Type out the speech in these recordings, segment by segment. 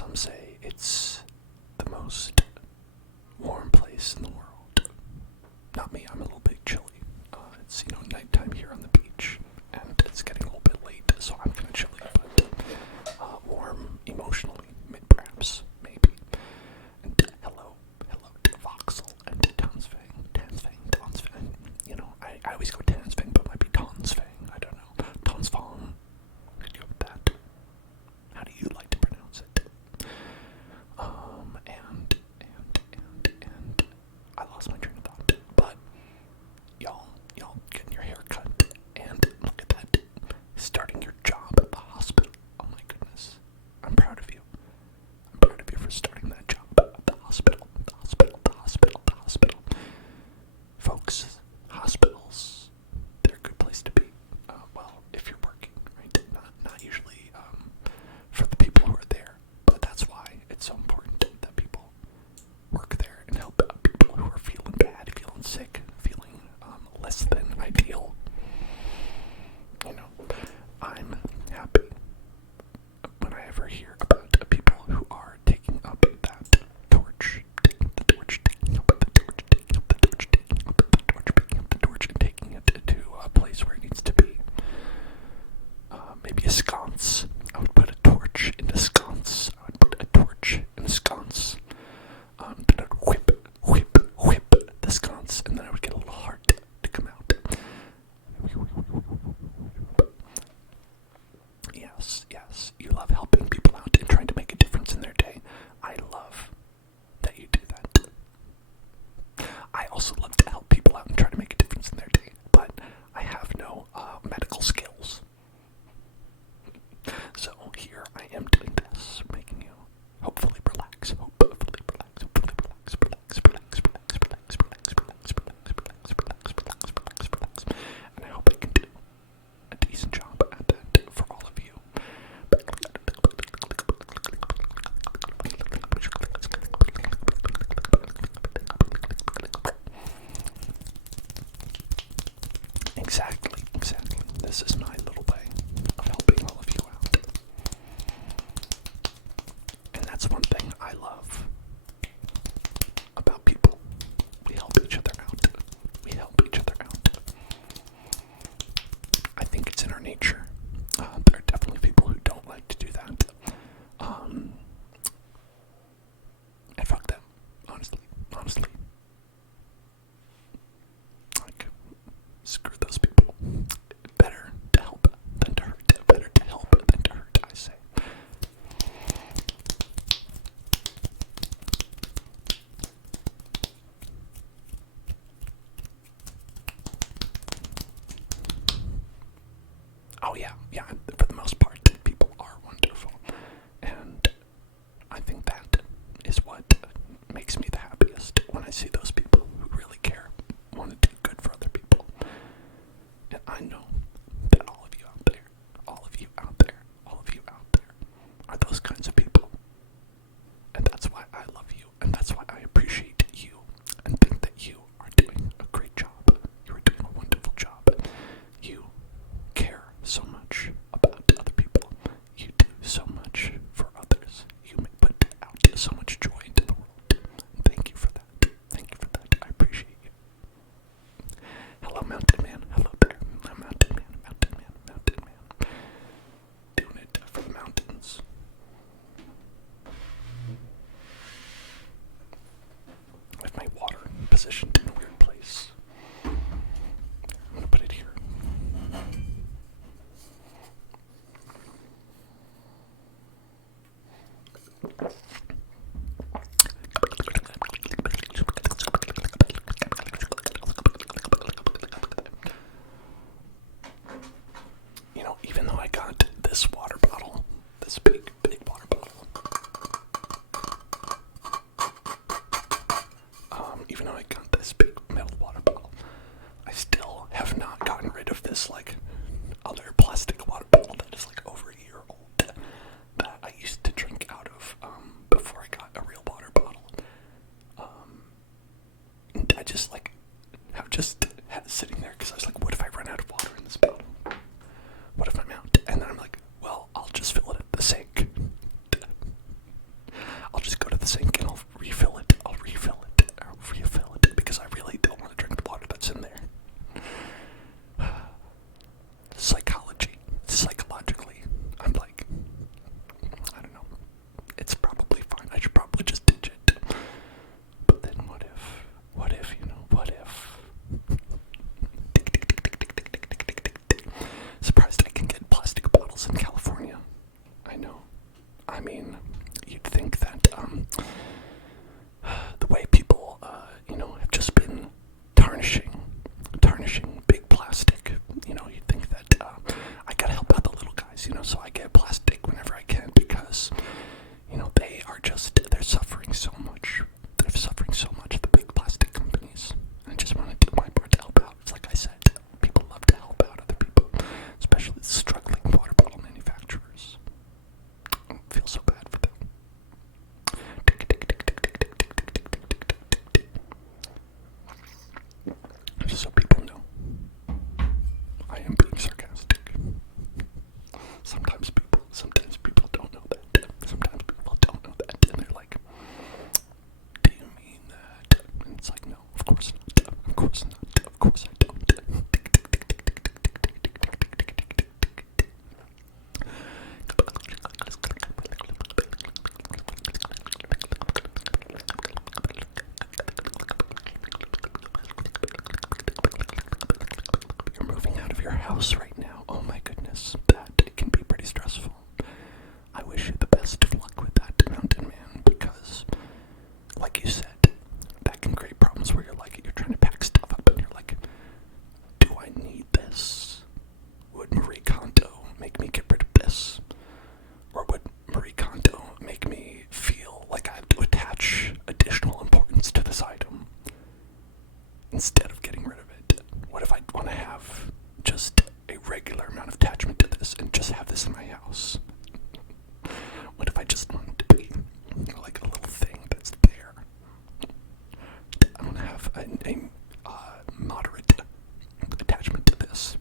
Some say it's the most warm place in the world. Not me, I'm a little bit chilly. It's, nighttime here on the beach, and it's getting a little bit late, so I'm kind of chilly, but warm emotionally, perhaps, maybe. And hello to Voxel and to Tansfang. I always go Tansfang, but it might be Tonsfang. I don't know. Tonsfang. Could go with that. How do you like to pronounce it? And I lost my train of thought. But y'all getting your hair cut, and look at that, starting your job at the hospital. Oh my goodness, I'm proud of you. I'm proud of you for starting that job at the hospital. Folks, hospitals, they're a good place to be. Well, if you're working, right? Not usually for the people who are there, but that's why it's so important that people work there and help out people who are feeling bad, feeling sick, feeling less than ideal. I'm happy when I ever hear about people who are taking up that torch, picking up the torch, and taking it to a place where it needs to be. Maybe a sconce. I would put a torch in a sconce. Then I'd whip the sconce, and then I would get a little heart to come out. Yes, you love helping people out and trying to make a difference in their day. I love that you do that. I also love to help people out and try to make a difference in their day, but I have no medical skills. So here I am doing this, making you hopefully relax, and I hope I can do a decent job at that for all of you. Exactly. This is my little way of helping all of you out. And that's one thing I love about people. We help each other out. I think it's in our nature. There are definitely people who don't like to do that. And fuck them, honestly. Like, screw those people. Better to help than to hurt. I say. Oh yeah, for the most part, people are wonderful. And I think that is what makes me the happiest, when I see those people who really care, want to do good for other people. And I know that all of you out there are those kinds of people. And that's why I love you, and that's why I appreciate you, and think that you are doing a great job. You are doing a wonderful job. You care so much about other people. You do so much for others. You put out so much joy into the world. Thank you for that. I appreciate you. Hello, Mountain Man. Hello there. Mountain Man. Doing it for the mountains. I have my water positioned in a weird place. I'm gonna put it here. Even though I got this water bottle, this big water bottle, even though I got this big metal water bottle, I still have not gotten rid of this, other plastic water bottle that is, over a year old, that I used to drink out of, know. I mean, you'd think that the way people, have just been tarnishing big plastic. You'd think that I gotta help out the little guys, so I get plastic whenever I can because, they're suffering so much. They're suffering so much, the big plastic companies. I just want to do my part to help out. It's like I said, people love to help out other people, especially the struggling water bottle manufacturers. I feel so bad for them. Just so people know, I am being sarcastic. Sometimes people don't know that. Sometimes people don't know that, and they're like, "Do you mean that?" And it's like, no, of course not. Of course not. Of course I don't. You're moving out of your house right now. Oh my goodness, that can be pretty stressful. I wish you the best of luck with that, mountain man, because, like you said, that can create problems where you're trying to pack stuff up and you're like, do I need this? Would Marie Kondo make me get rid of this? Or would Marie Kondo make me feel like I have to attach additional importance to this item instead of getting rid of it? What if I want to have just a regular amount of attachment to this and just have this in my house? What if I just want it to be like a little thing that's there? I want to have a moderate attachment to this.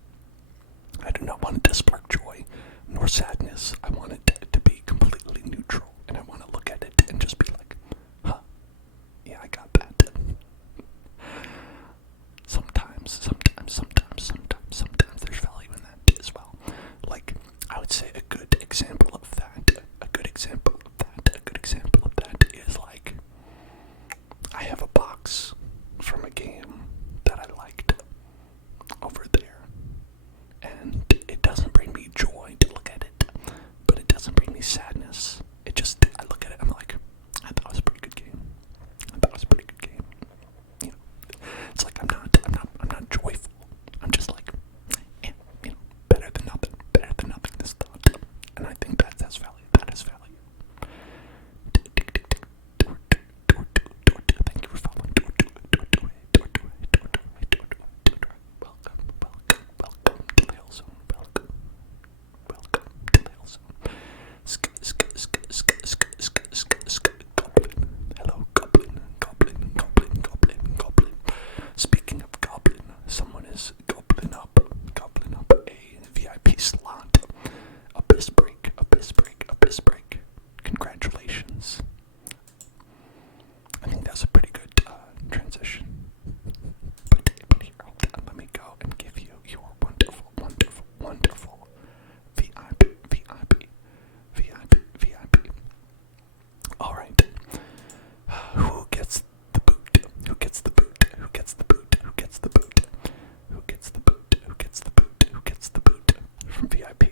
I do not want it to spark joy nor sadness. I want it to be completely neutral, and I want to look at it and just be like, huh, yeah, I got that. Sometimes there's value in that as well. Like, I would say a good example of that is like, I have a box from a game that I liked over there, and it doesn't bring me joy to look at it, but it doesn't bring me sadness. I look at it, I'm like, I thought it was a pretty good game. It's like I'm not joyful. I'm just like, better than nothing. This thought, and I think that has value. That has value. Thank you for following. Welcome to the Hill Zone. Welcome to the Hill Zone. Goblin. Hello, goblin. Speaking of goblin, someone is goblin up a VIP slot. Abyss break. Congratulations. I think that's a pretty good transition. But here, hold on, let me go and give you your wonderful VIP. Alright. Who gets the boot? From VIP?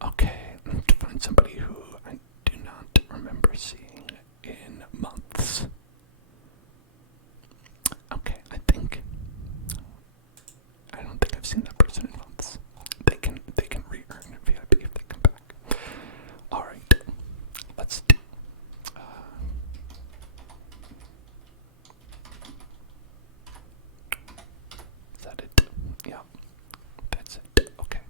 Okay, I need to find somebody who I do not remember seeing in months. Okay, I don't think I've seen that person in months. They can re-earn VIP if they come back. Alright, let's do is that it? Yeah, that's it. Okay.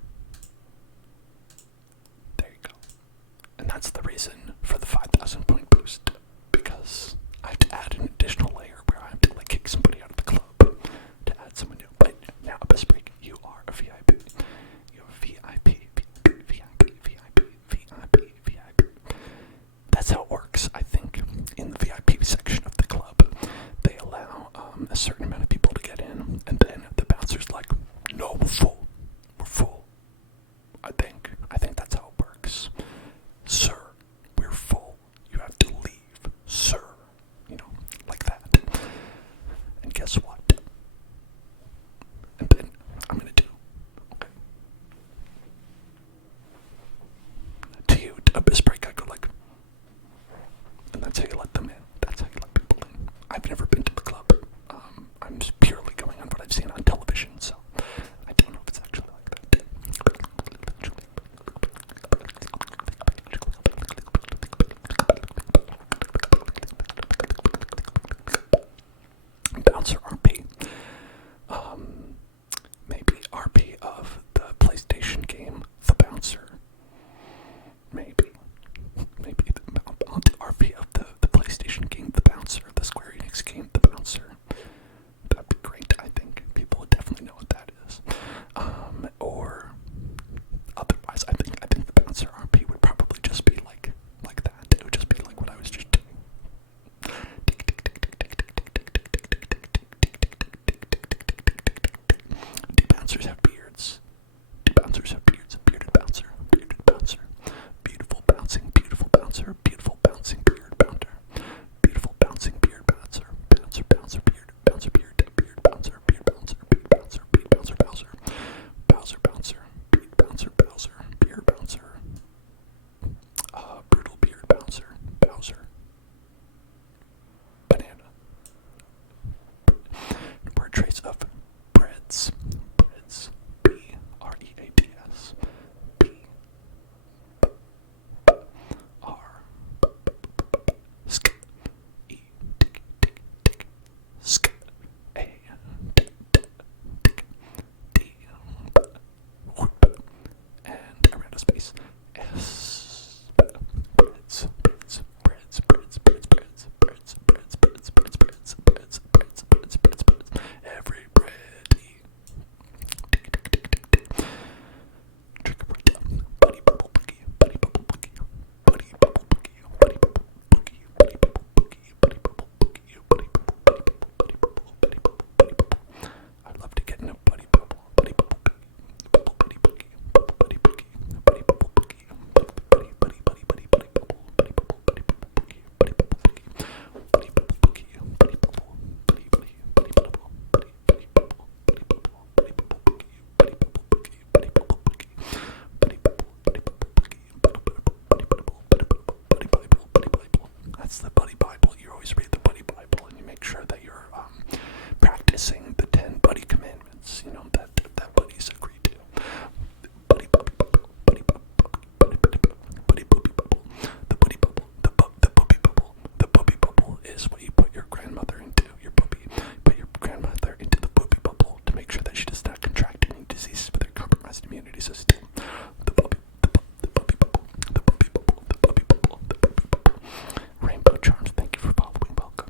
There you go. And that's the reason for the 5,000 point boost, because I have to add an additional layer where I have to like kick somebody out of the club to add someone new. But now, Abyss Break, you are a VIP. You're a VIP. That's how it works, I think. In the VIP section of the club, they allow a certain amount of people to get in, and then the bouncer's like, no, we're full. I think that's how it works. Sir, we're Bible, you always read the Buddy Bible, and you make sure that you're practicing the 10 buddy commandments, you know, that buddies agree to. Buddy bubble, buddy bubble, buddy bubble, buddy bubble, the buddy bubble, the bubby bubble. The bubby bubble is what you put your grandmother into. Your bubby, put your grandmother into the bubby bubble to make sure that she does not contract any diseases with her compromised immunity system. The bubby, the bubby bubble, the bubby bubble, the bubby bubble, the bubby bubble. Rainbow Charms, thank you for following. Welcome.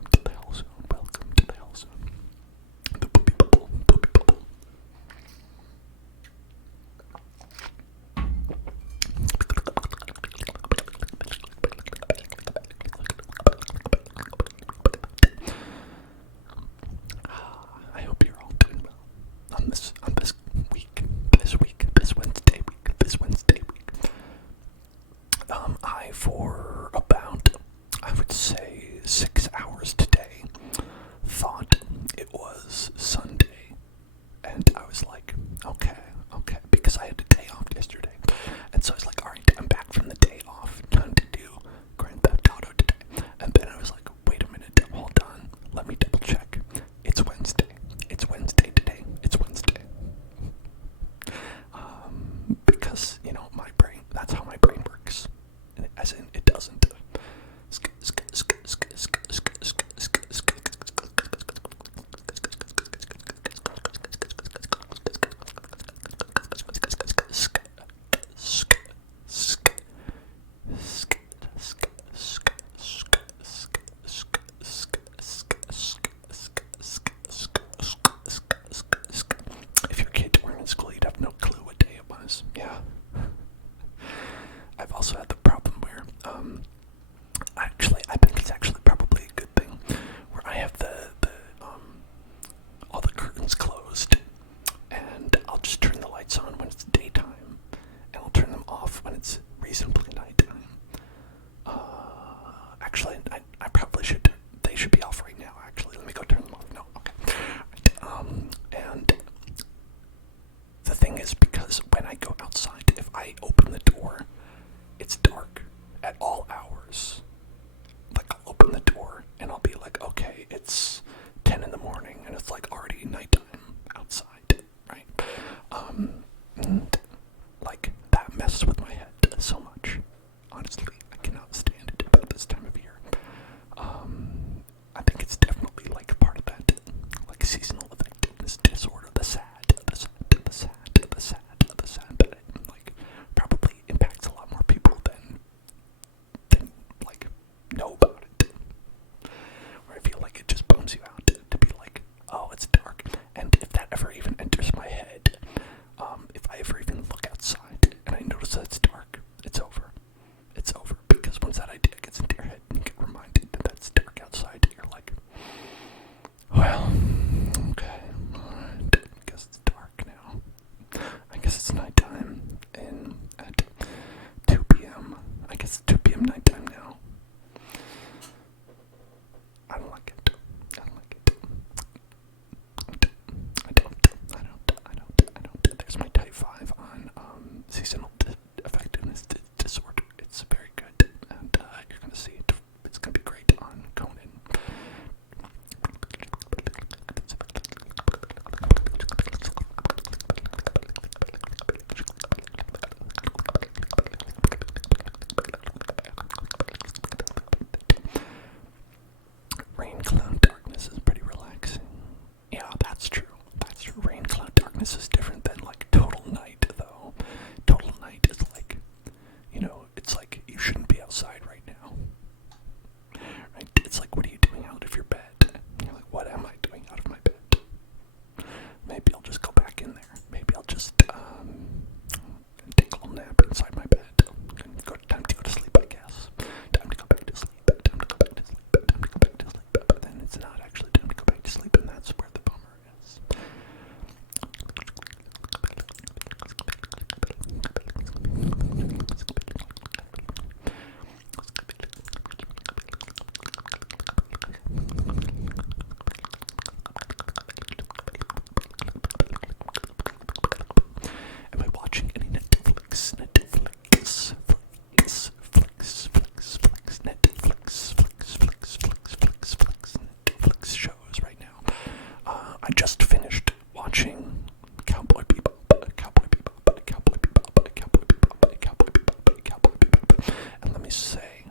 I just finished watching Cowboy Bebop, Cowboy Bebop, Cowboy Bebop, Cowboy Bebop, Cowboy Bebop, Cowboy Bebop. And let me say,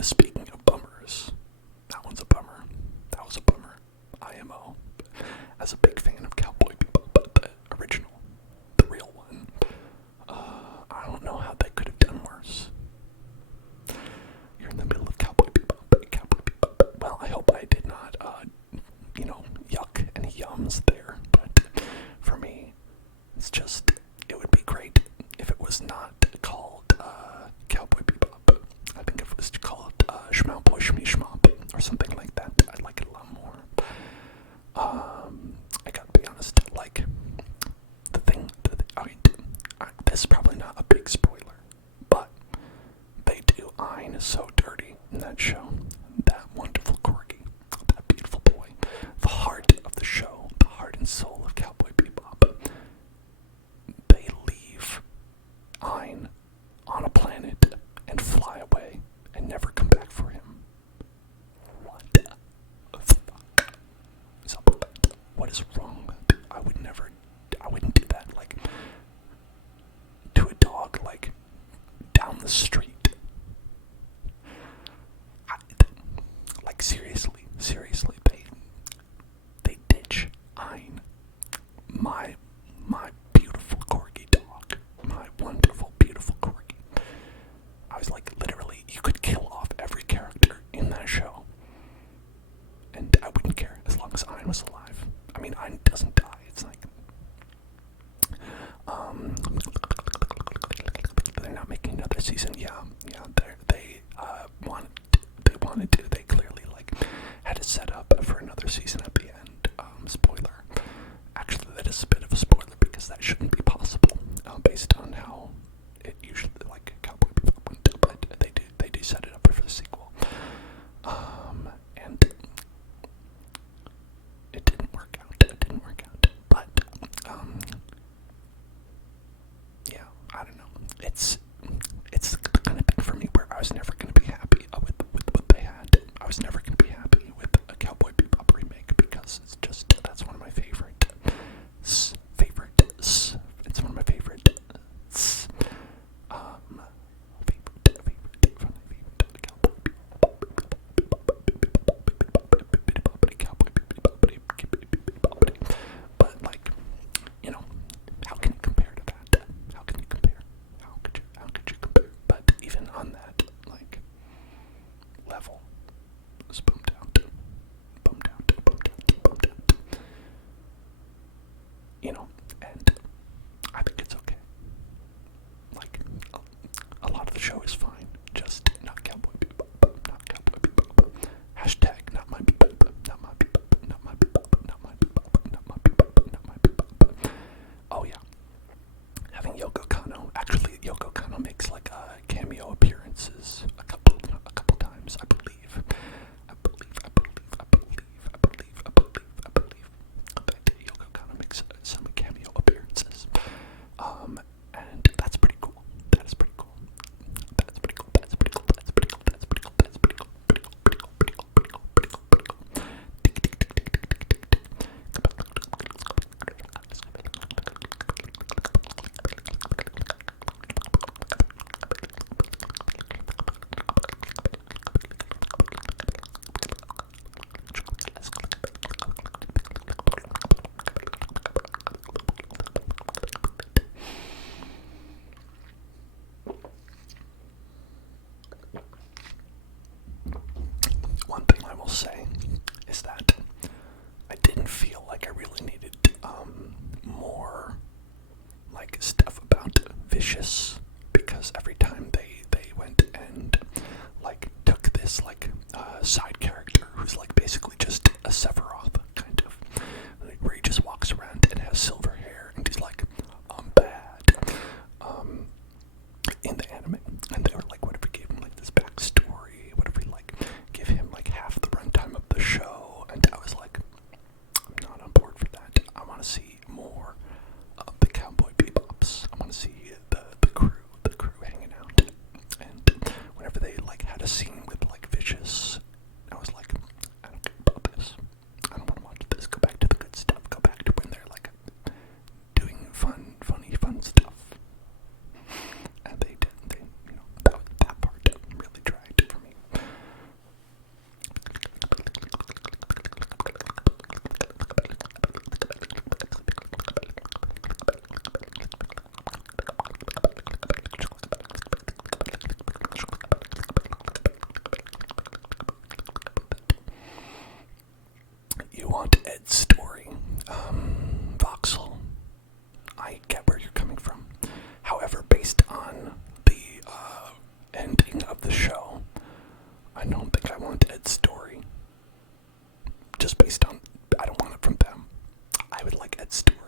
speaking of bummers, that one's a bummer. That was a bummer. IMO. As a big fan of Cowboy Bebop, the original, the real one, I don't know how they could have done worse. You're in the middle of Cowboy Bebop, Cowboy Bebop. Well, I hope I did not, yuck any yums there, but for me, it's just, it would be great if it was not called, Cowboy Bebop. I think if it was called, Schmauboy Schmishmop, or something like that, I'd like it a lot more. I gotta be honest, like, this is probably not a big spoiler, but they do Ein so dirty in that show. That wonderful corgi, that beautiful boy, the heart of the show, the heart and soul of Cowboy Bebop. They leave Ein on a planet and fly away and never come back for him. What the fuck is up with that? What is wrong with it? I wouldn't do that, like, to a dog, like, down the street. Like, seriously, they ditch Ein, my beautiful corgi dog, my wonderful, beautiful corgi. I was like, literally, you could kill off every character in that show, and I wouldn't care as long as Ein was alive. I mean, Ein doesn't die. It's like, they're not making another season. Yeah, wanted to. They clearly, like, had it set up for another season at the end. Spoiler. Actually, that is a bit of a spoiler because that shouldn't be possible, based on how it usually, like, Cowboy Bebop went, but they do set it up for the sequel. And it didn't work out. But yeah, I don't know. It's the kind of thing for me where I was never going to be happy with what they had. I was never going to be happy with a Cowboy Bebop remake because it's just, that's one of my favorites. It's one of my favorite. But, like, you know, how can you compare to that? How could you compare? But even on that, like, level, was bummed out. You know, and I think it's okay. Like, a lot of the show is fine, just not Cowboy Bebop. Hashtag not my Bebop. Oh yeah, having Yoko Kanno. Actually, Yoko Kanno makes, like, cameo appearances a couple times, I believe. That Yoko Kanno makes some cameo appearances. And that's pretty cool. That is pretty cool. One thing I will say is that I didn't feel like I really needed more, like, stuff about Vicious, because every time they went and, like, took this, like, side character who's, like, basically just a Sephiroth, kind of, like, where he just walks around and has silver hair and he's like, I'm bad, in the anime. And they were like, what if we gave him, like, this backstory? What if we, like, give him, like, half the runtime of the show? And I was like, I'm not on board for that. I want to see more of the Cowboy Bebops. I want to see the crew hanging out. And whenever they, like, had a scene with, like, Vicious, I was like, I don't care about this. I don't think I want Ed's story. Just based on, I don't want it from them. I would like Ed's story,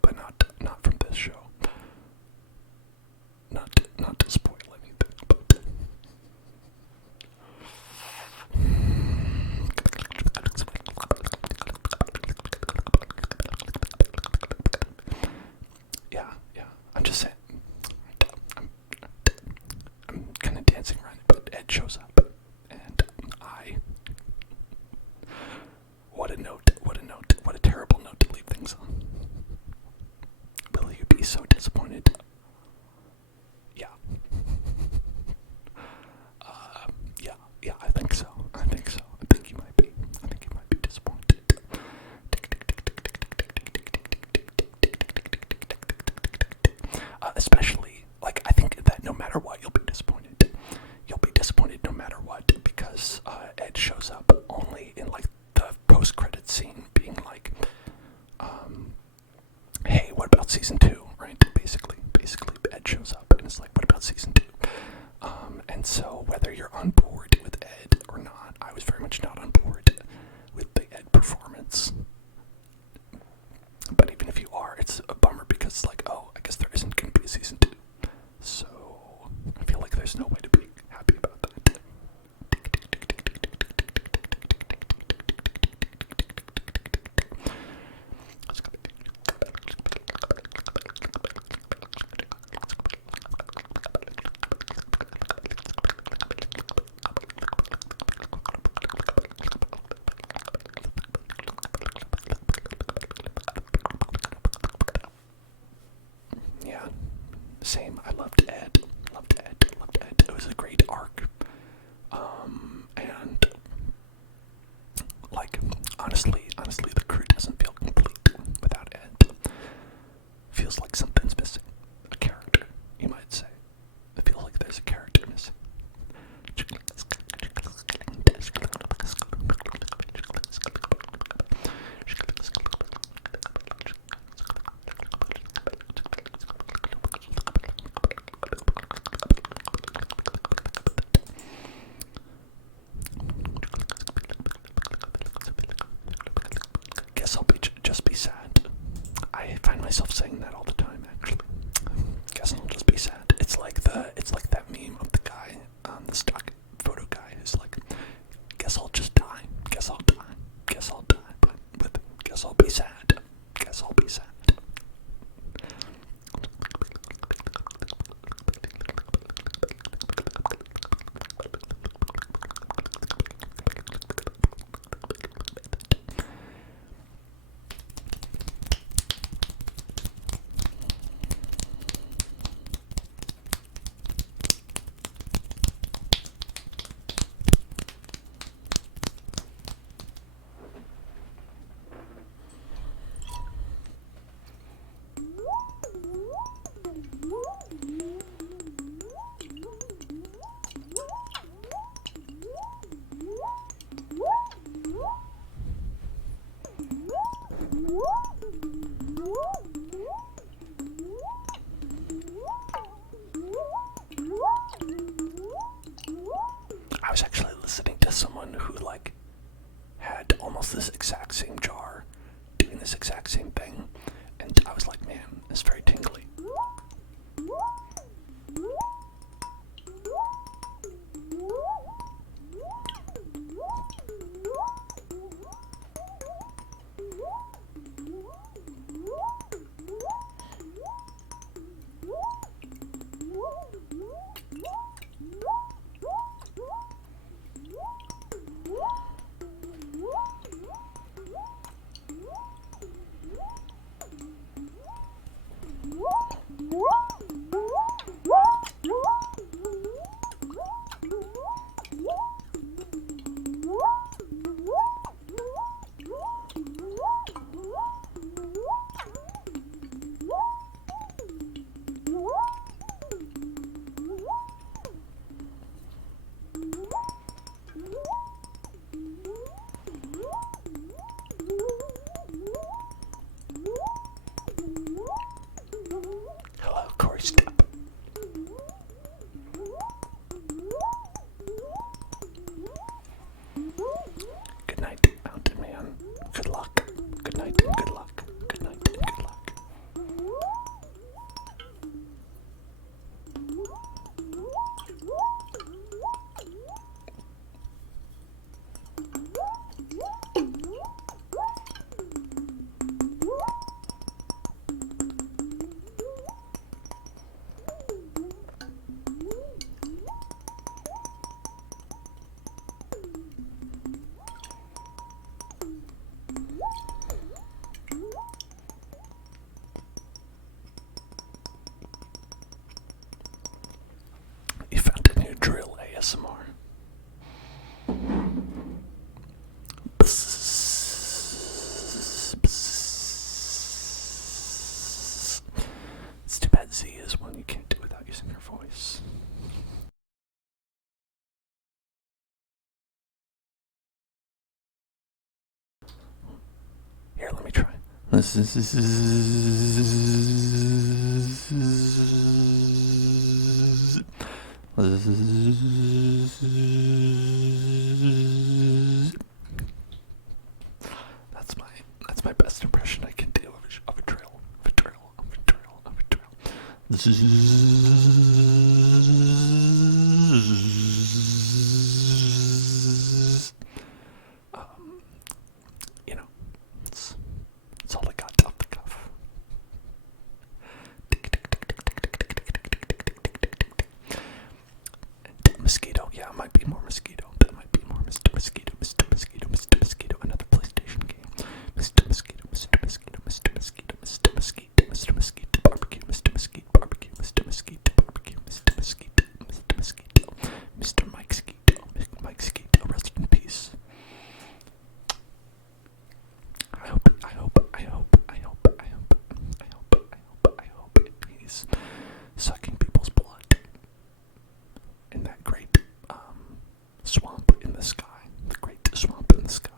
but not from this show. Not to spoil anything, but yeah. I'm just saying. I'm kind of dancing around it, but Ed shows up, and what a note, what a terrible note to leave things on. Will you be so disappointed? Yeah. Yeah, I think so. I think you might be. Disappointed. Especially, like, I think that no matter what, you'll be disappointed. You'll be disappointed no matter what, because Ed shows up only in, like, the post-credits scene, being like, hey, what about season 2, right? Basically, Ed shows up, and it's like, what about season 2? And so, whether you're on board with Ed or not, I was very much not on board with the Ed performance. But even if you are, it's a bummer, because it's like, oh, I guess there isn't going to be a season 2. So, I feel like there's no way to be happy about that. Yeah, same. I loved Ed. It was a great arc. And like, honestly, the crew doesn't feel complete without Ed. Feels like something's missing. A character, you might say. It feels like there's a character missing. Guess I'll just be sad. I find myself saying that all the time, actually. Guess I'll just be sad. It's like that meme of the guy, the stock photo guy, who's like, guess I'll just die. Guess I'll die. But with guess I'll be sad. Guess I'll be sad. I was actually listening to someone who, like, had almost this exact same jar doing this exact same thing, and I was like, man, it's very tingly. This is that's my best impression I can do of a trail, of a trail, of a trail, of a trail. This is you know, it's all I got off the cuff. Mosquito, yeah, it might be more mosquito. That might be more Mr. Mosquito, Mr. Mosquito, Mr. Mosquito, another PlayStation game. Mr. Mosquito, Mr. Mosquito, Mr. Mosquito, Mr. Mosquito, Mr. Mosquito, barbecue, Mr. Mosquito, barbecue, Mr. Mosquito, barbecue, Mr. Mosquito, Mr. Mosquito, Mr. Mike Skeeto, Mike Skeeto, rest in peace. I hope he's sucking people's blood in that great swamp in the sky. The great swamp in the sky.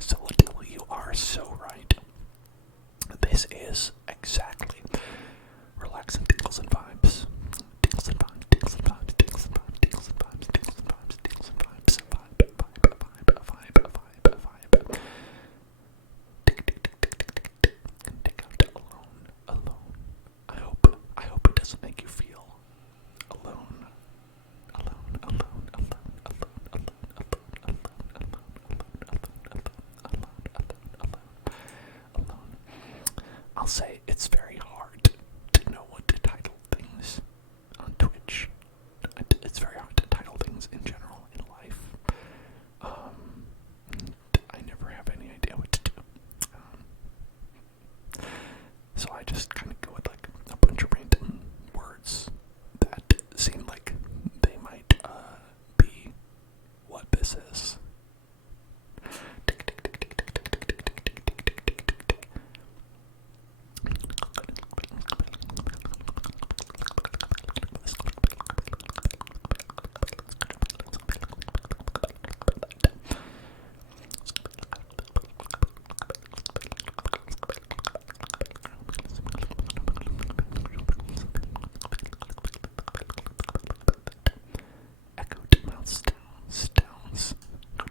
So you are so right. This is exactly relaxing tingles and vibes. Tingles and vibes, tingles and vibes, tingles and vibes, tingles and vibes, tingles and vibes, tingles and vibes, vibe. Take out alone. I hope it doesn't make you feel alone. I'll say it's very hard to know what to title things on Twitch. It's very hard to title things in general in life. I never have any idea what to do. So I just kind of go with like a bunch of random words that seem like they might be what this is.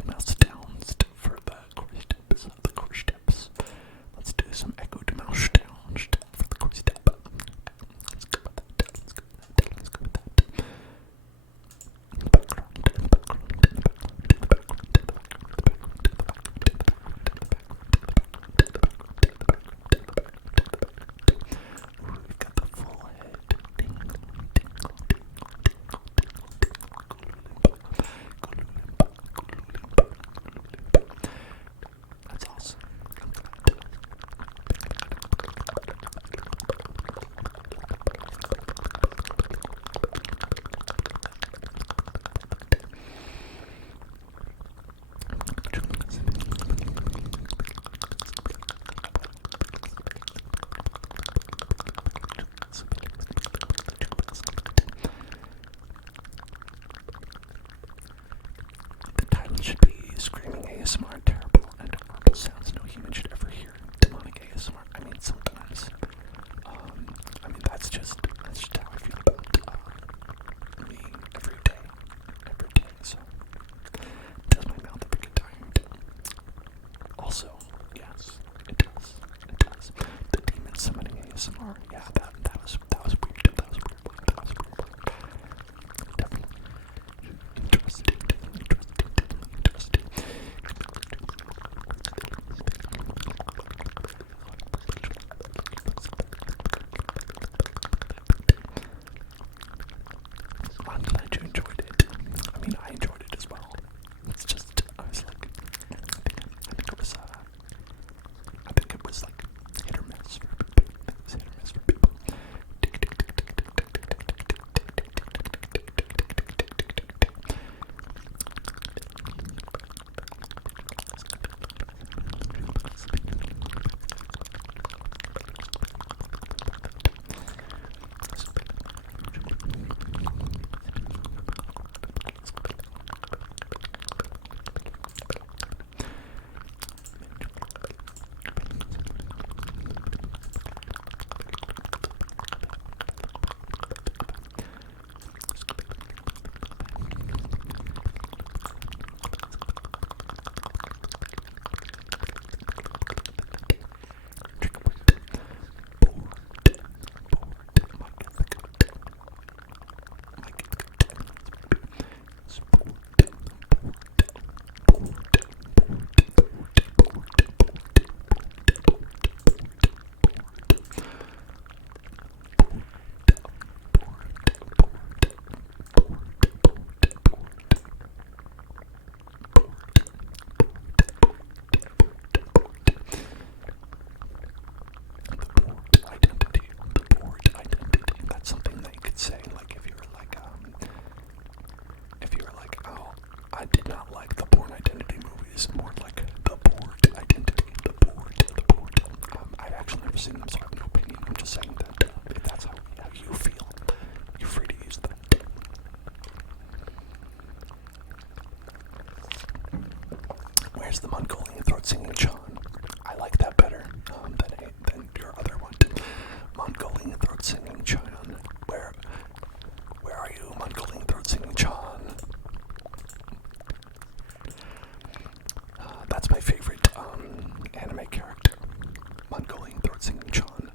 Mouse downs for the chorus steps. Let's do some echo to mouse downs for the chorus step. Let's go with that. We've got the full head. That's awesome. The title should be Screaming ASMR, Terrible and Horrible Sounds No Human Should Ever Hear. Demonic ASMR. I mean, sometimes. That's just how I feel about me every day. So, does my mouth ever get tired? Also, yes, it does. The demon summoning ASMR. Yeah, that was weird. That was weird. That was weird. Definitely interesting. I'm glad you enjoyed it. I mean, I enjoyed it as well. It's just, I was like, I think it was like hit or miss for people. It was hit or miss for people. That's something that you could say, like if you were like, oh, I did not like the Bourne Identity movies, more like the Bored Identity, the Bored. I've actually never seen them, so I have no opinion. I'm just saying that if that's how you feel, you're free to use them. Where's the Mongolian throat singing Chan? I like that better than your other one. Mongolian throat singing Chan. Where are you, Mongolian throat singing Chan? That's my favorite anime character, Mongolian throat singing Chan.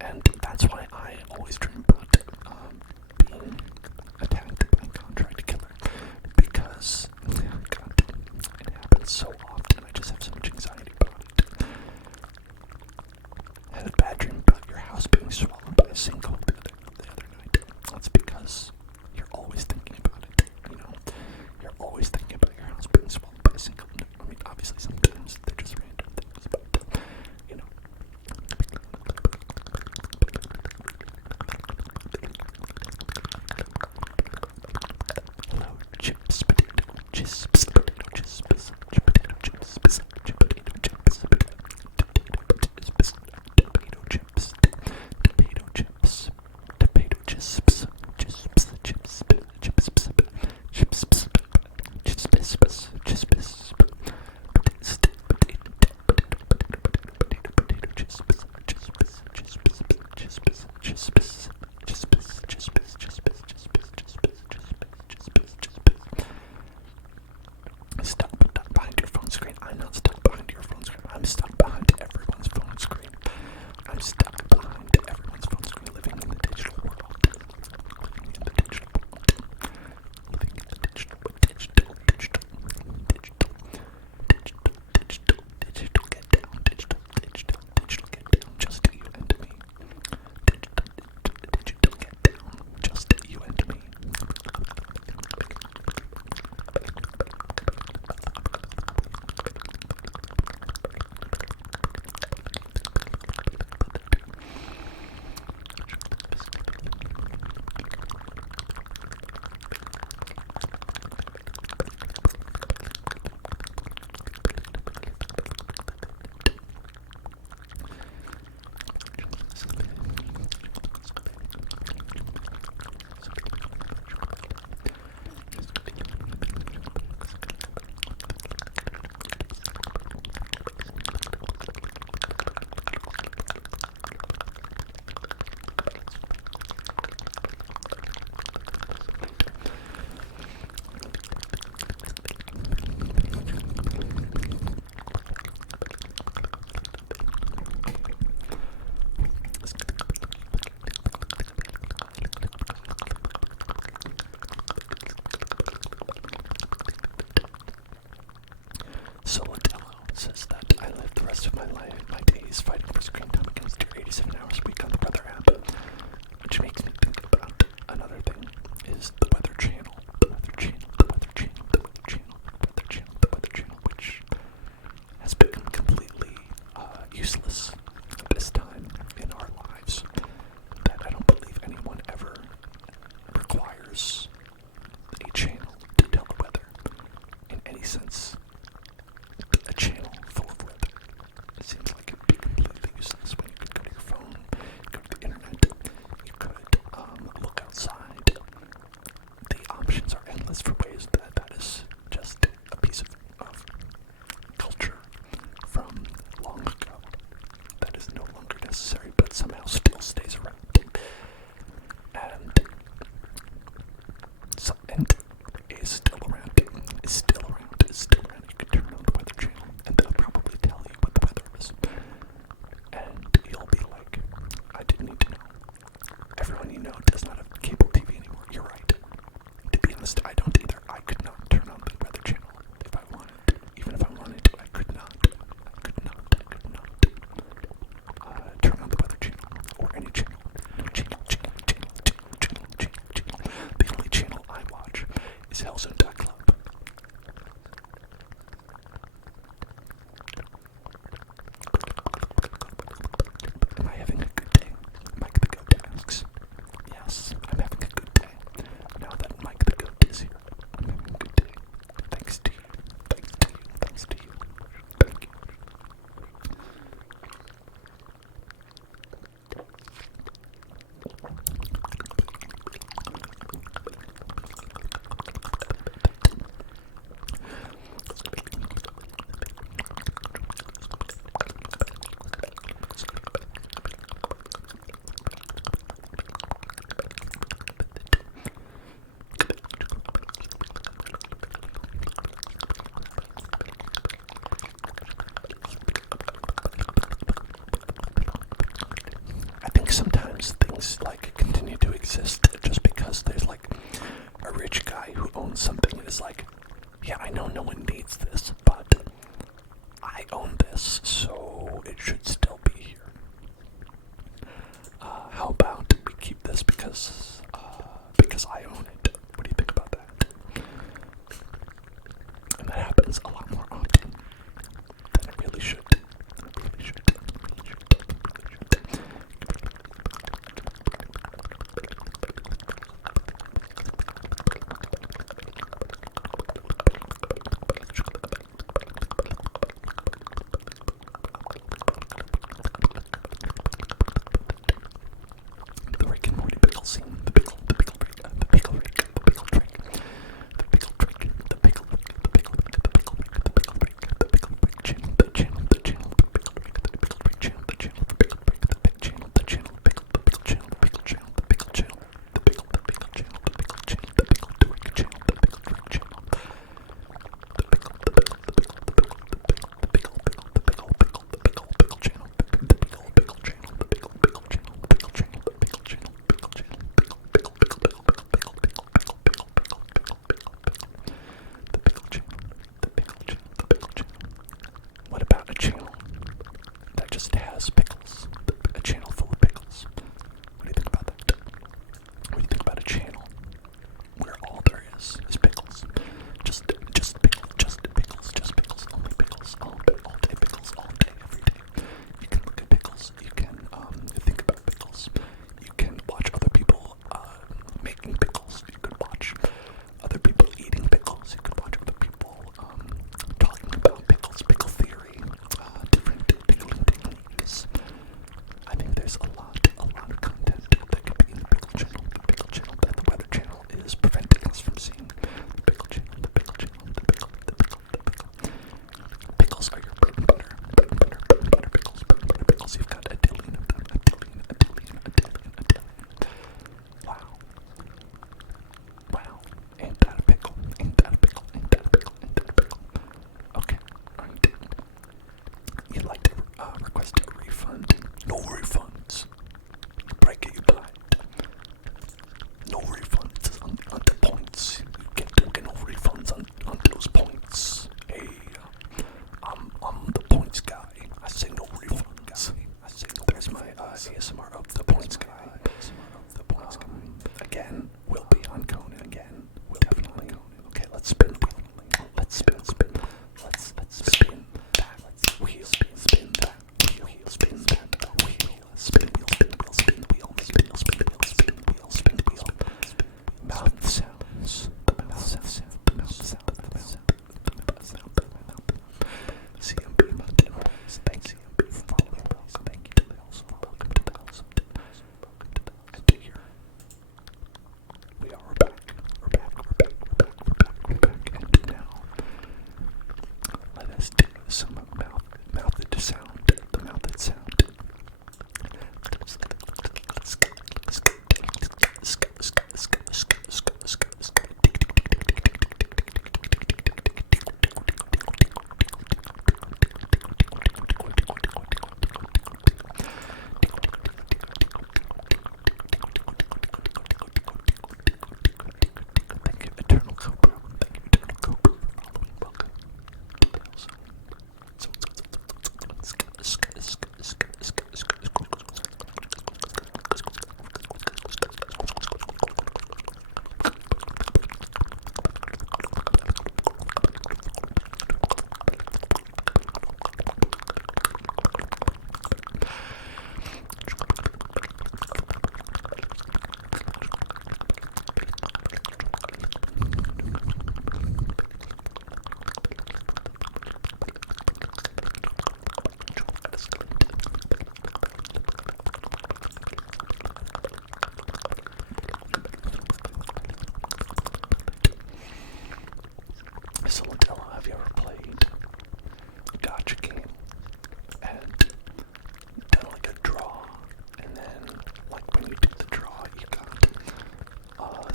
And that's why I always dream about being attacked by a contract killer. Because, God, it happens so often. I just have so much anxiety about it. I had a bad dream about your house being swallowed by a sinkhole the other night. That's because you're always thinking about it, you know? You're always thinking about your house being swallowed by a sinkhole. I mean, obviously sometimes they're just random things, but, you know. Hello, chips, potato chips, potato chips, potato chips, potato chips, potato chips, potato chips, potato chips, stuck behind your phone screen. I'm not stuck behind your phone screen. I'm stuck behind everyone's phone screen. I'm stuck behind everyone's phone screen, living in the digital world. Living in the digital world. Living in the digital, digital get down, digital get down, just you and me. Digital get down, just you and me. Says that I live the rest of my days fighting for screen time against your 87 hours a week on the Weather app, which makes me think about another thing, is the Weather Channel, which has become completely useless at this time in our lives, that I don't believe anyone ever requires a channel to tell the weather in any sense. A channel full of weather. It seems like it'd be completely useless when you could go to your phone, go to the internet, you could look outside. The options are endless for ways that is just a piece of culture from long ago that is no longer necessary but somehow still stays around. And is still around. You can turn on the Weather Channel and they'll probably tell you what the weather is. And you'll be like, I didn't need to know. Everyone you know does not have cable TV anymore. You're right. To be honest, I don't either. I could not turn on the Weather Channel if I wanted. Even if I wanted to, I could not turn on the Weather Channel or any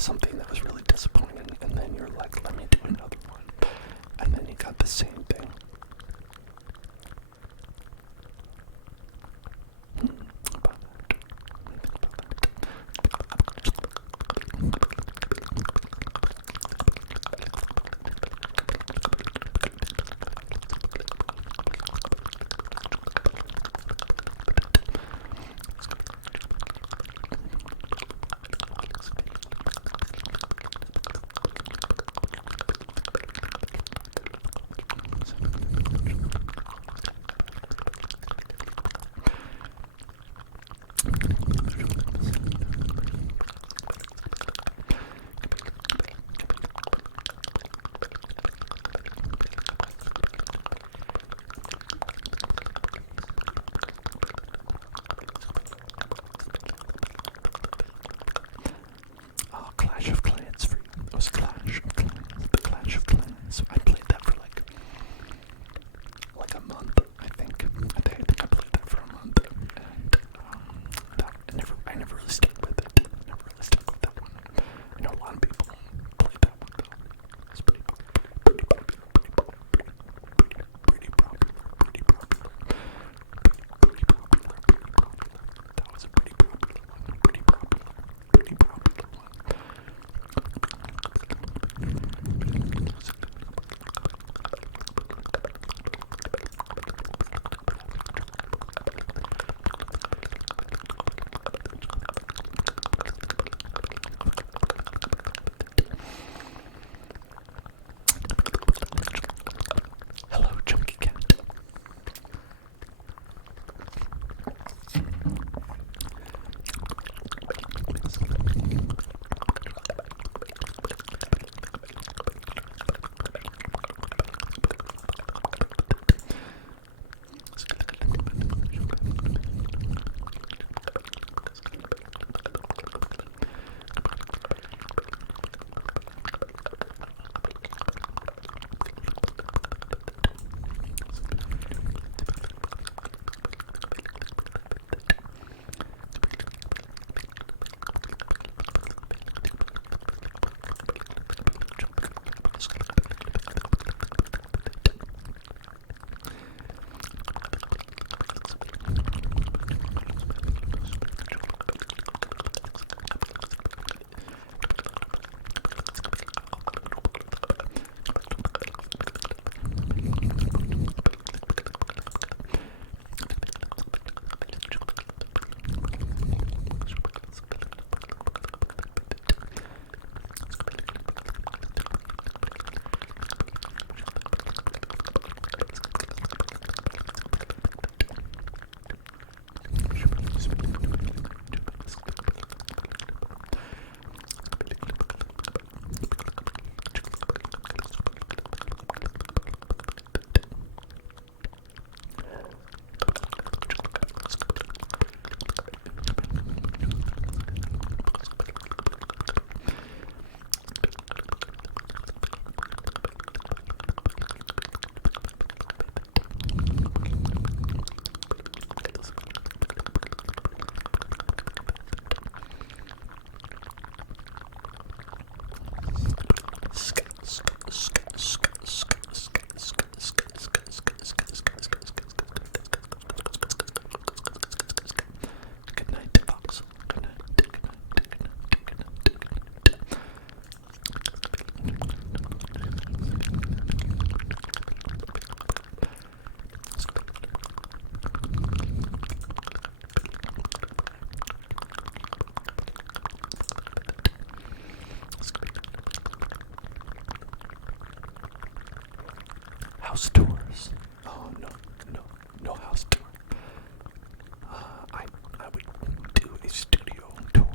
something that was really disappointing, and then you're like, let me do another one, and then you got the same thing. About that. Clash of Clans for you. It was Clash of Clans. The Clash of Clans. I played that for like a month, I think. I think I played that for a month, and I never really stuck with it. Never really stuck with that one. I know a lot of people played that one though. It's pretty popular. That was a pretty popular one. Pretty popular one. Hello, Chunky Cat. House tours. Oh, no house tour. I would do a studio tour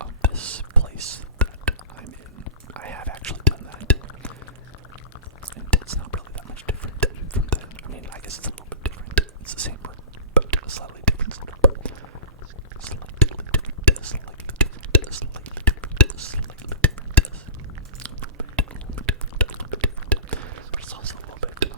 of this place that I'm in. I have actually done that. And it's not really that much different from then. I mean, I guess it's a little bit different. It's the same room, but slightly different. There's also a little bit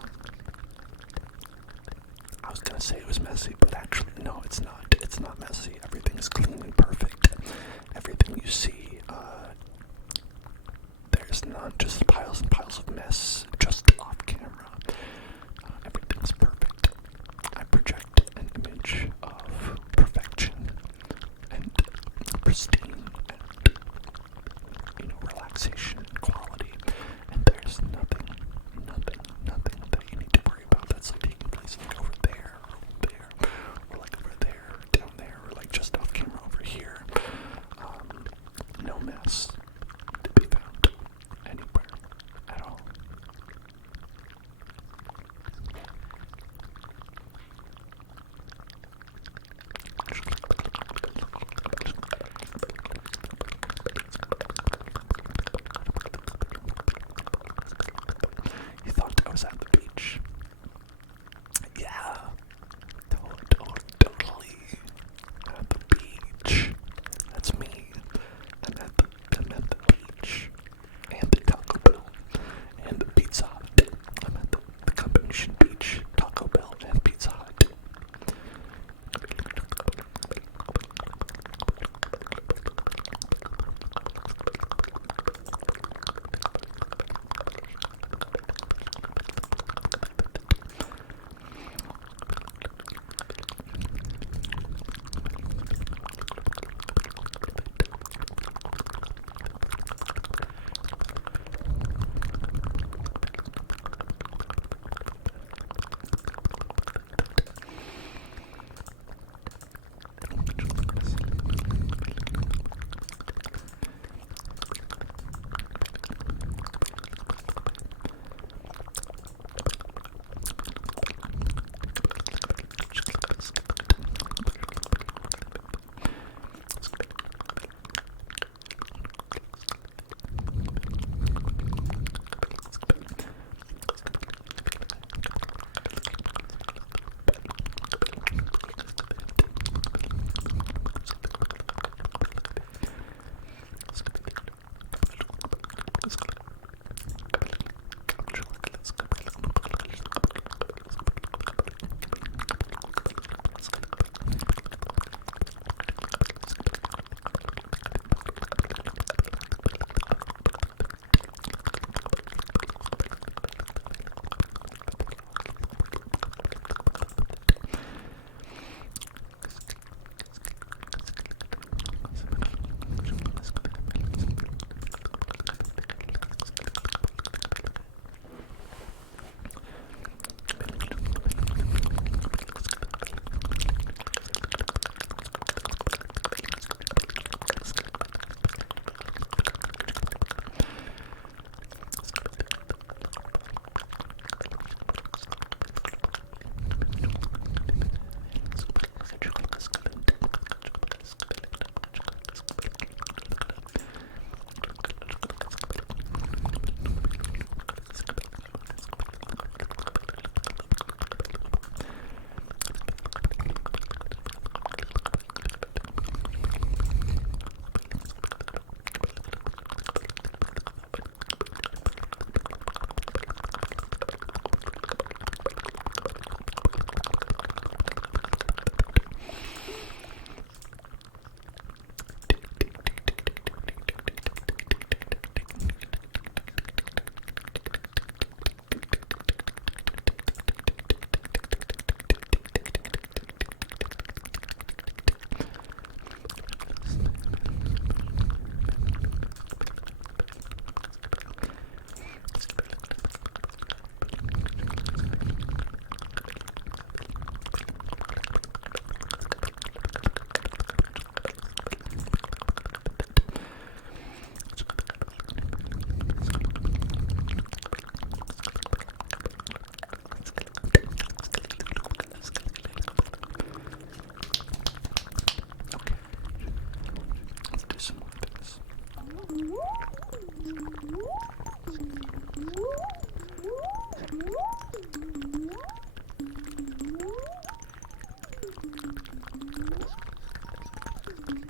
I'm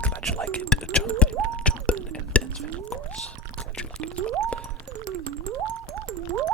glad you like it, Jonathan, and Dan's fan, of course. Glad you like it as well.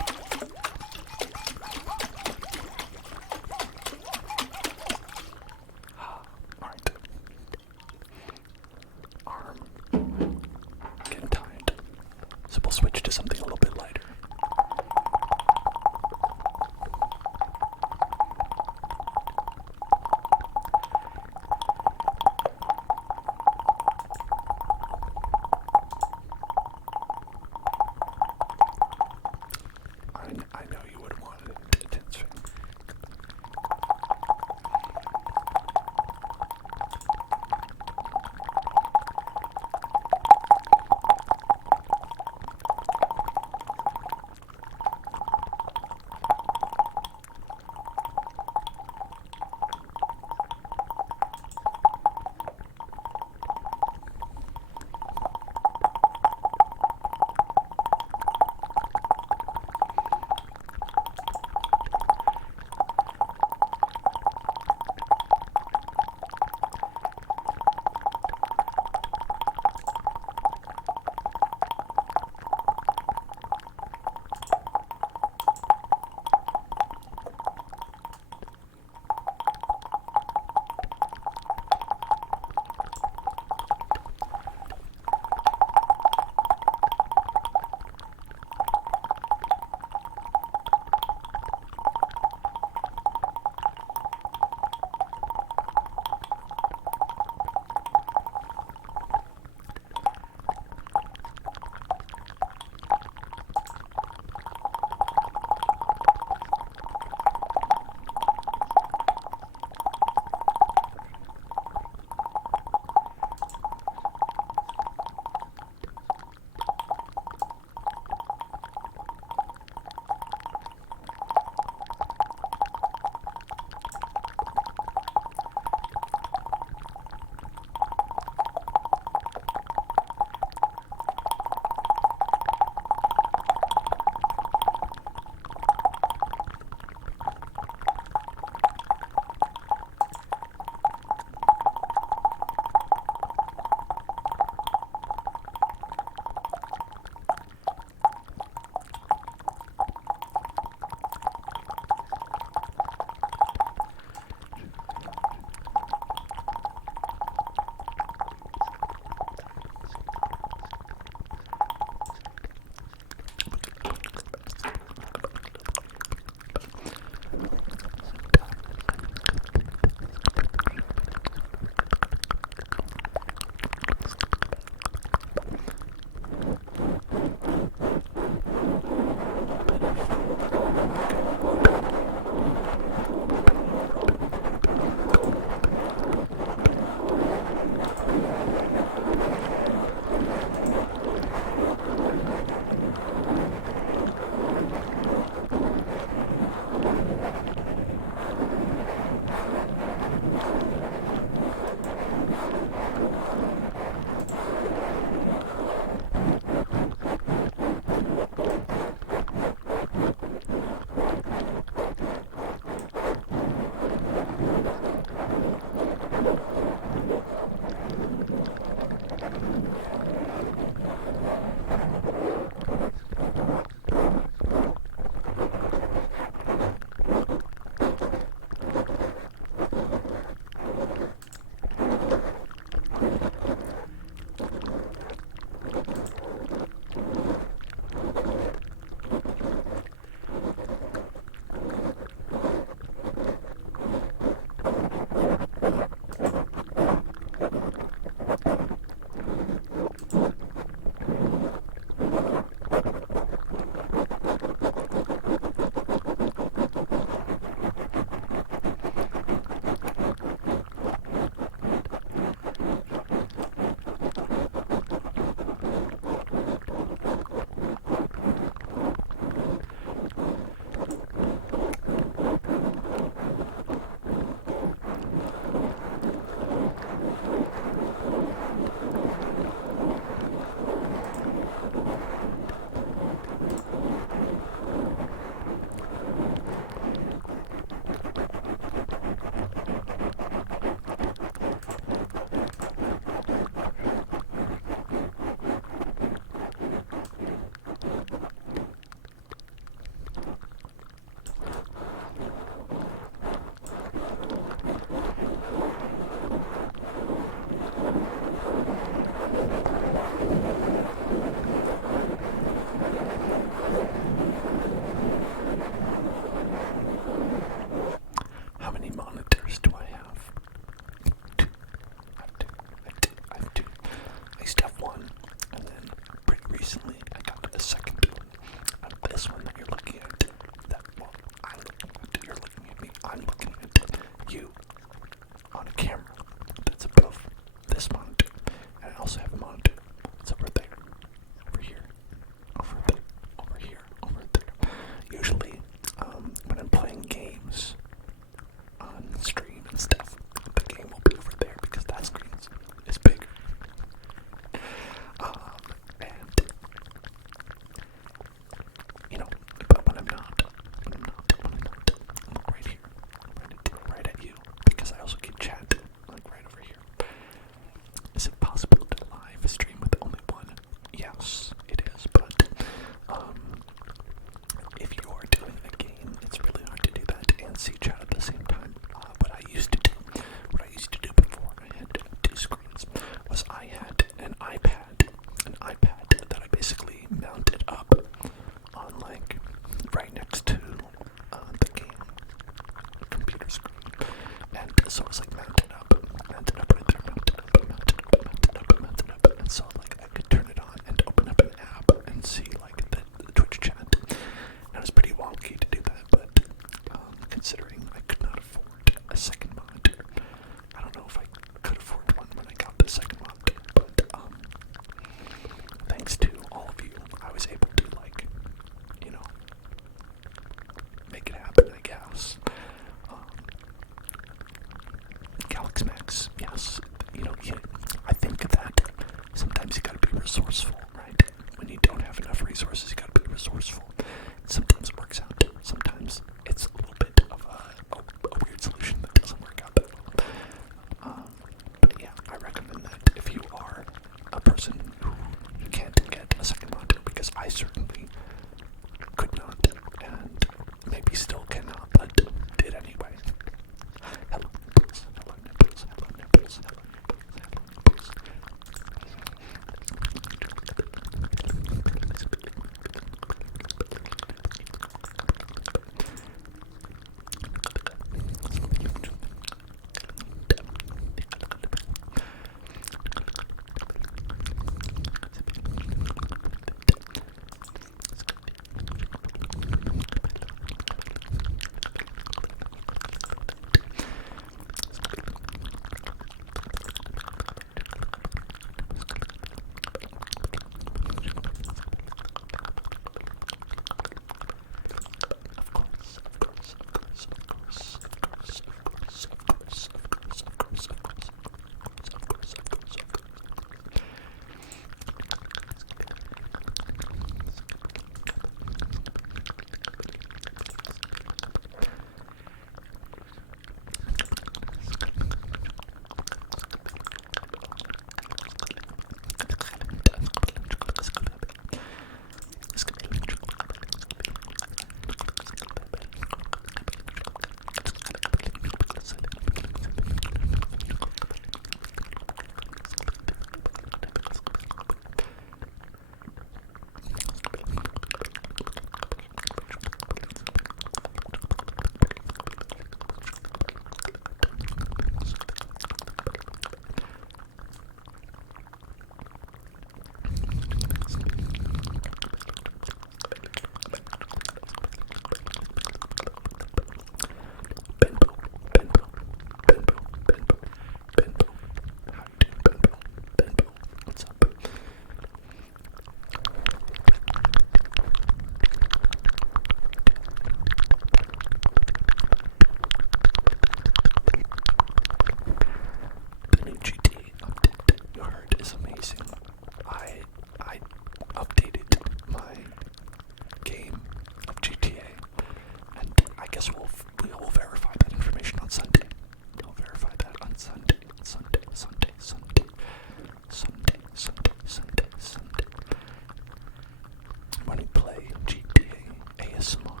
ASMR.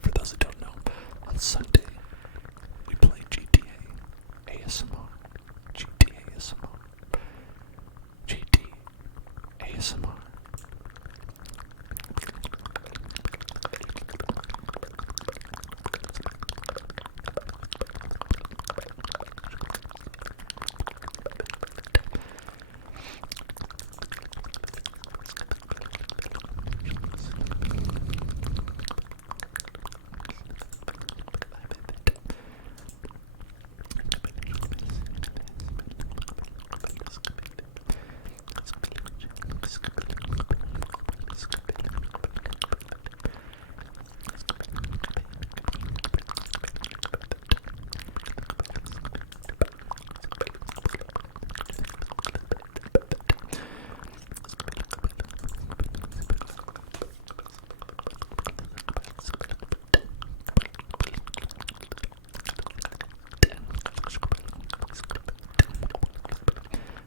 For those that don't know, on Sunday we play GTA ASMR. GTA ASMR. GT ASMR.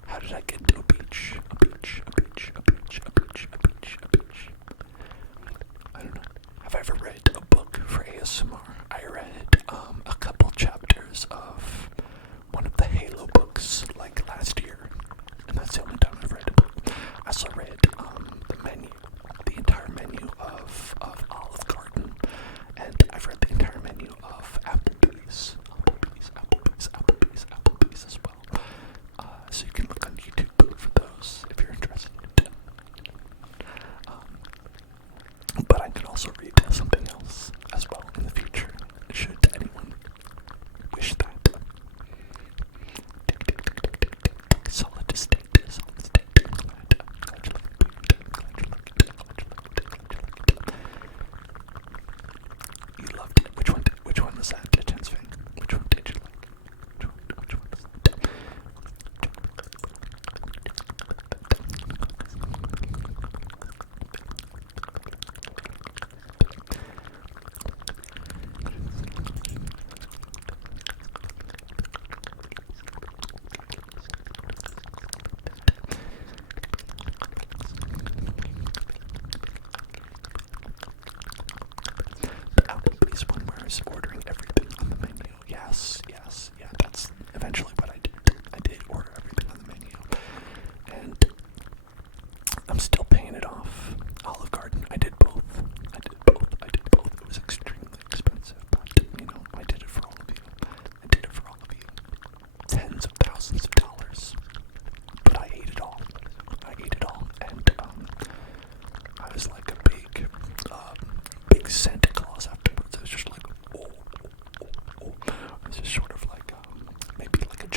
How did I get to a beach? A beach, a beach, a beach, a beach, a beach, a beach. I don't know. Have I ever read a book for ASMR? I read a couple chapters of one of the Halo books like last year, and that's the only time I've read a book. I also read the menu, the entire menu of Olive Garden, and I've read the entire menu of Applebee's as well. So you can look on YouTube for those if you're interested. But I can also read something else as well in the future, should anyone wish that. Solid state. You loved it. Which one was that? Tense Fang. Which one did you like? Which one was that? The Applebee's one where I was ordering everything on the menu. Yes, yeah, that's eventually what I did. I did order everything on the menu. And I'm still paying it off. Olive Garden, I did both. It was extremely expensive, but, I did it for all of you. Tens of thousands of dollars. But I ate it all. And, I was like a big Santa Claus afterwards. I was just like, oh. It was just sort of like, maybe like a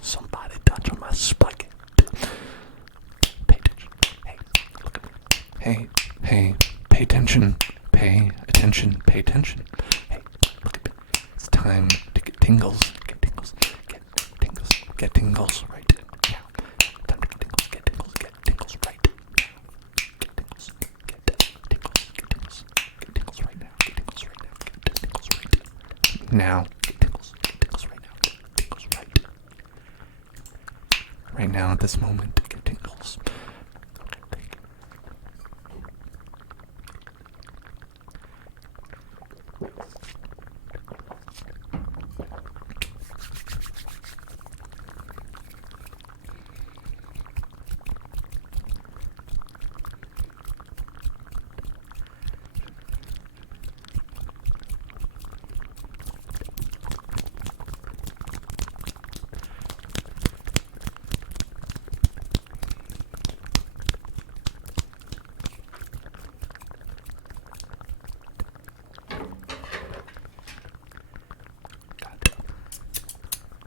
Somebody touch on my spaghetti. Pay attention. Hey, look at me. Hey, pay attention. Pay attention. Pay attention. Hey, look at me. It's time to get tingles. Get tingles. Get tingles. Get tingles right now. Time to get tingles. Get tingles. Get tingles right now. Get tingles. Get tingles. Get tingles. Get tingles right now. Get tingles right now. Get tingles right now. Get tingles. Get tingles right now. Get tingles right now at this moment. Get tingles.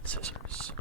Scissors.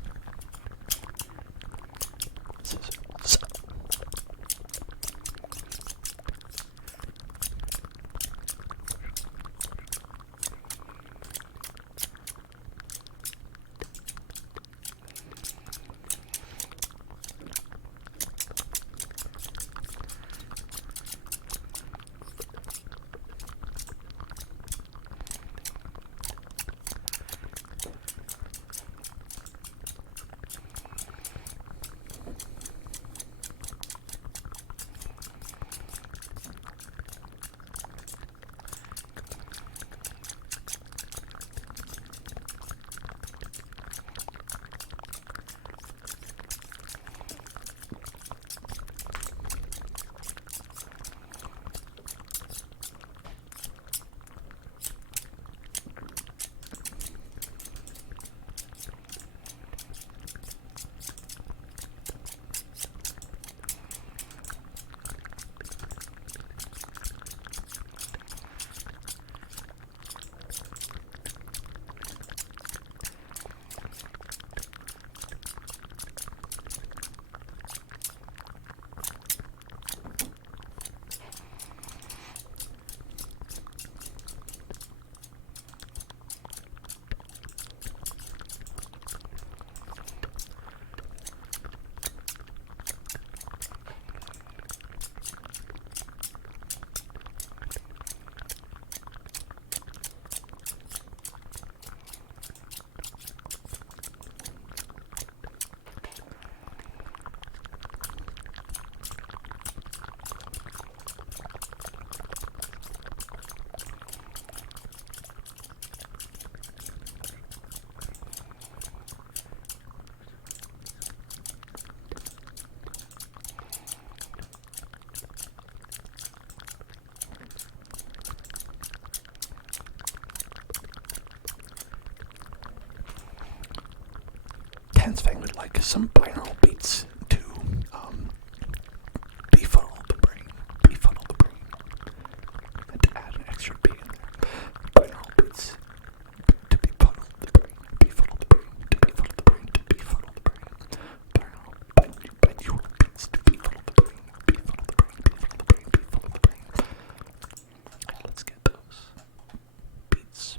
Fang would like some binaural beats to befuddle the brain. And to add an extra beat in there. Binaural beats to befuddle the brain. To befuddle the brain. Binaural beats to befuddle the brain. Befuddle the brain. Let's get those. Beats.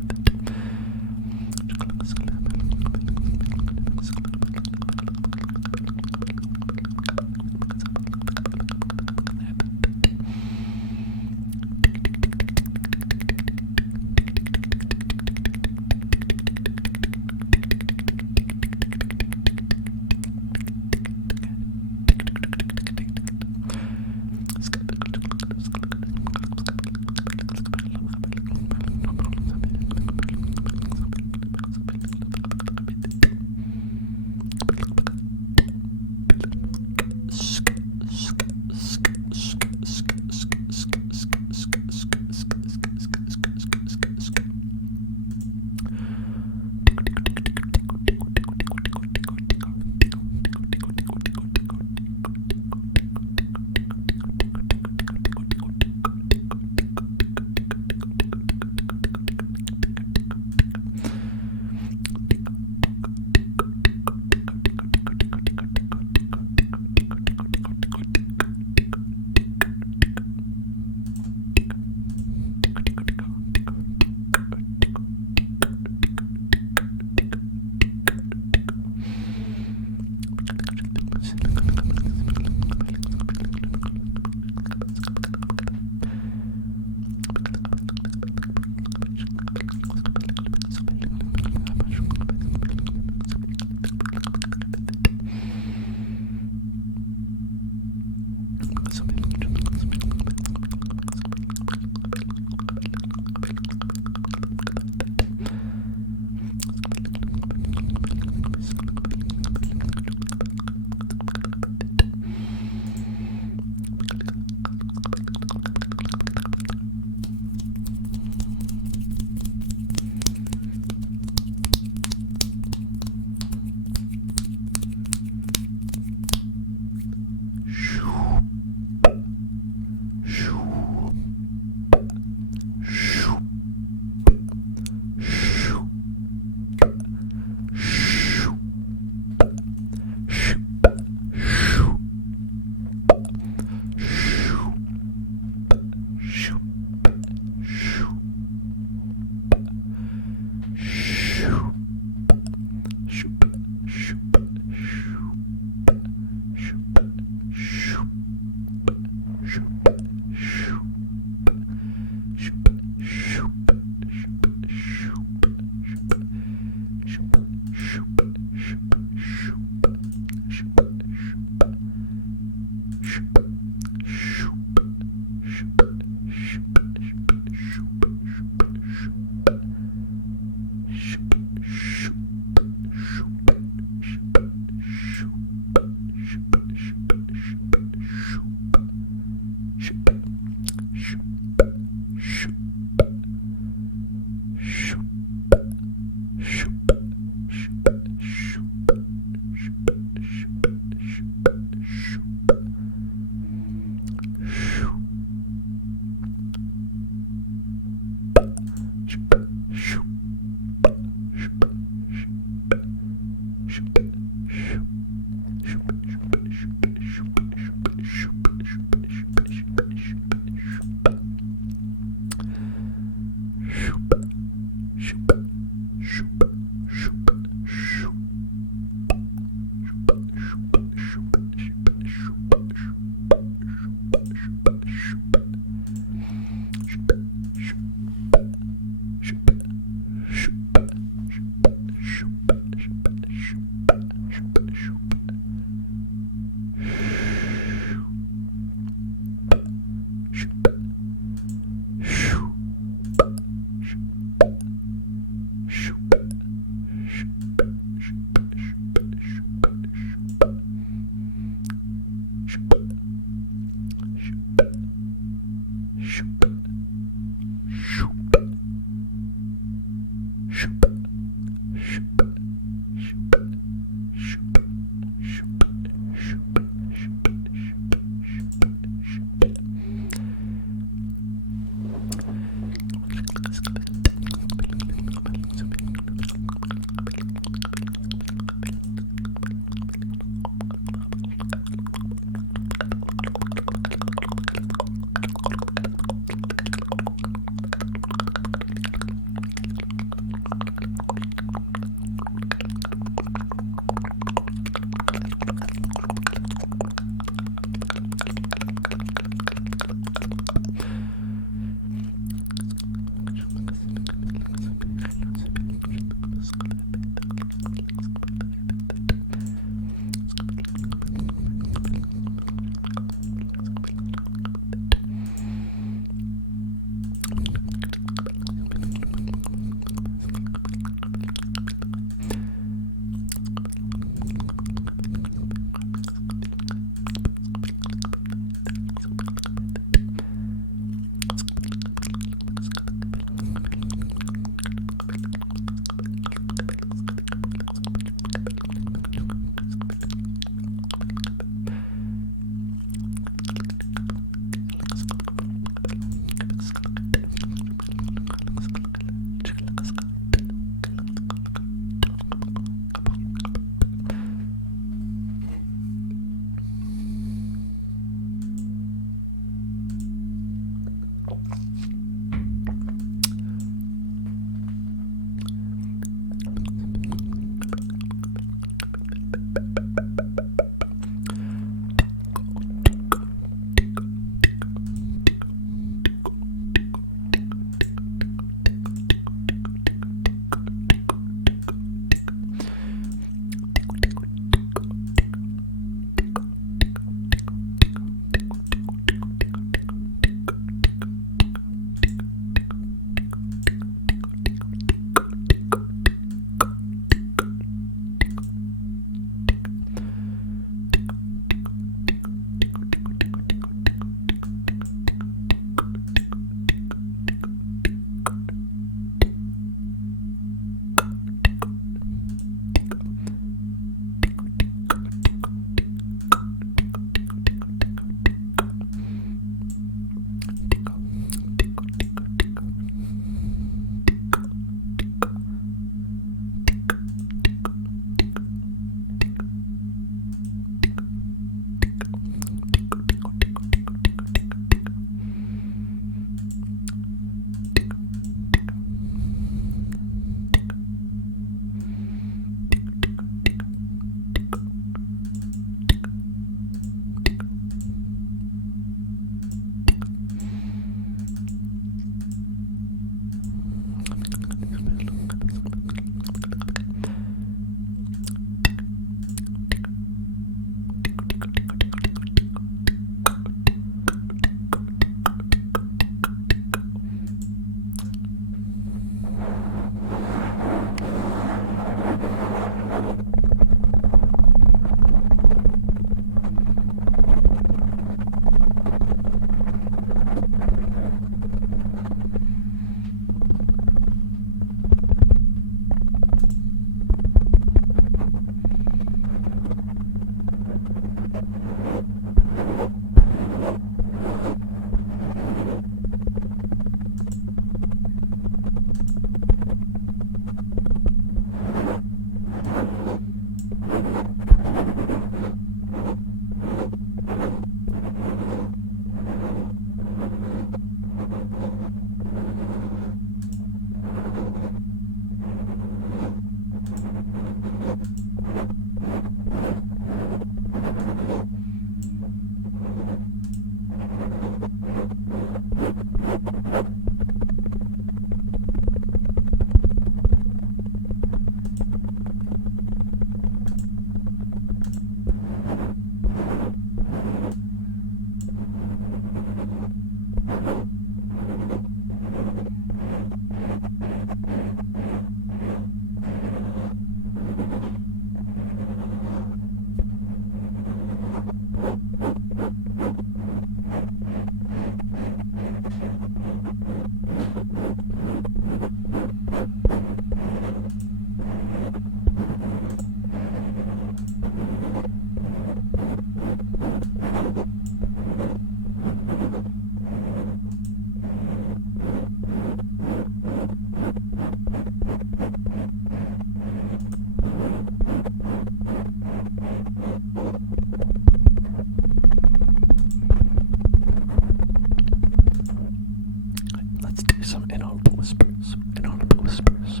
some inaudible whispers. Inaudible whispers.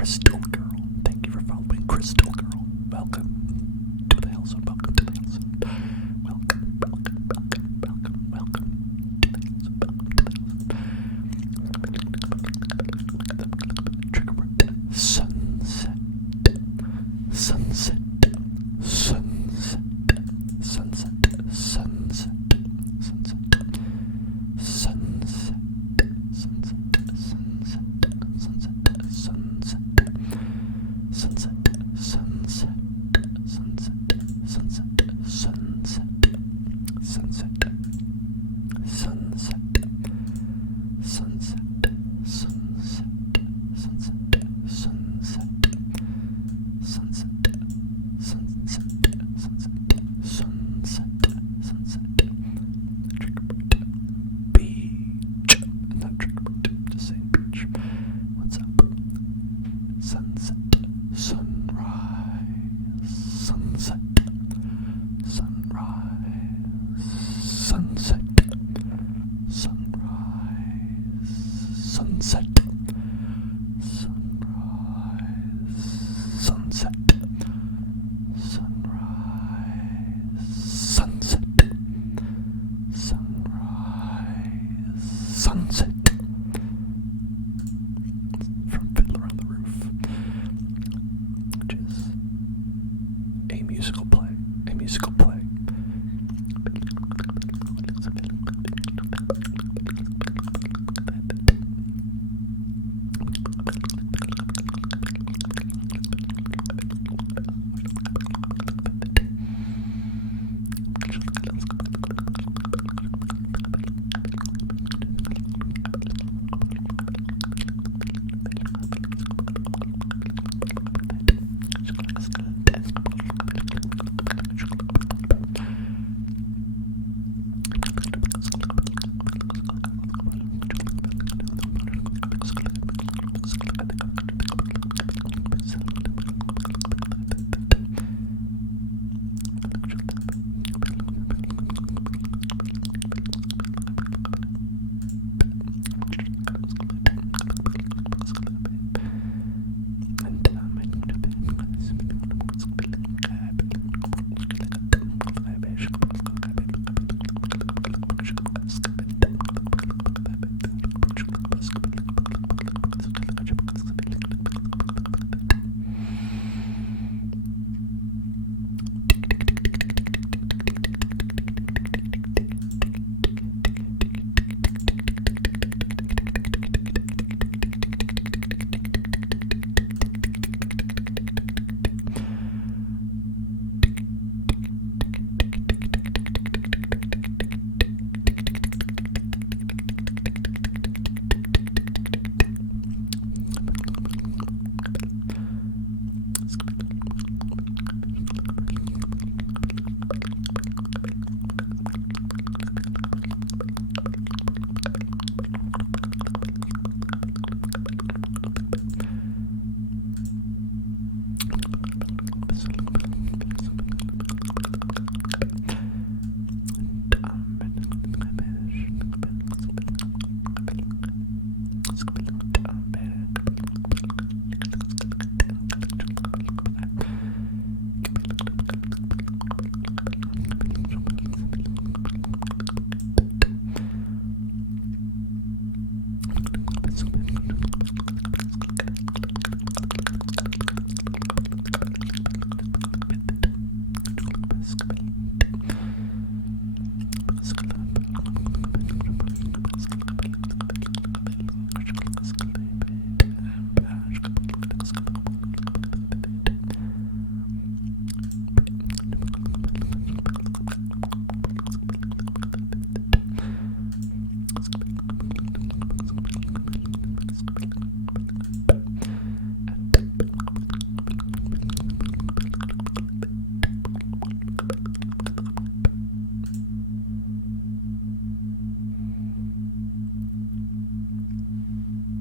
Crystal Girl. Thank you for following Crystal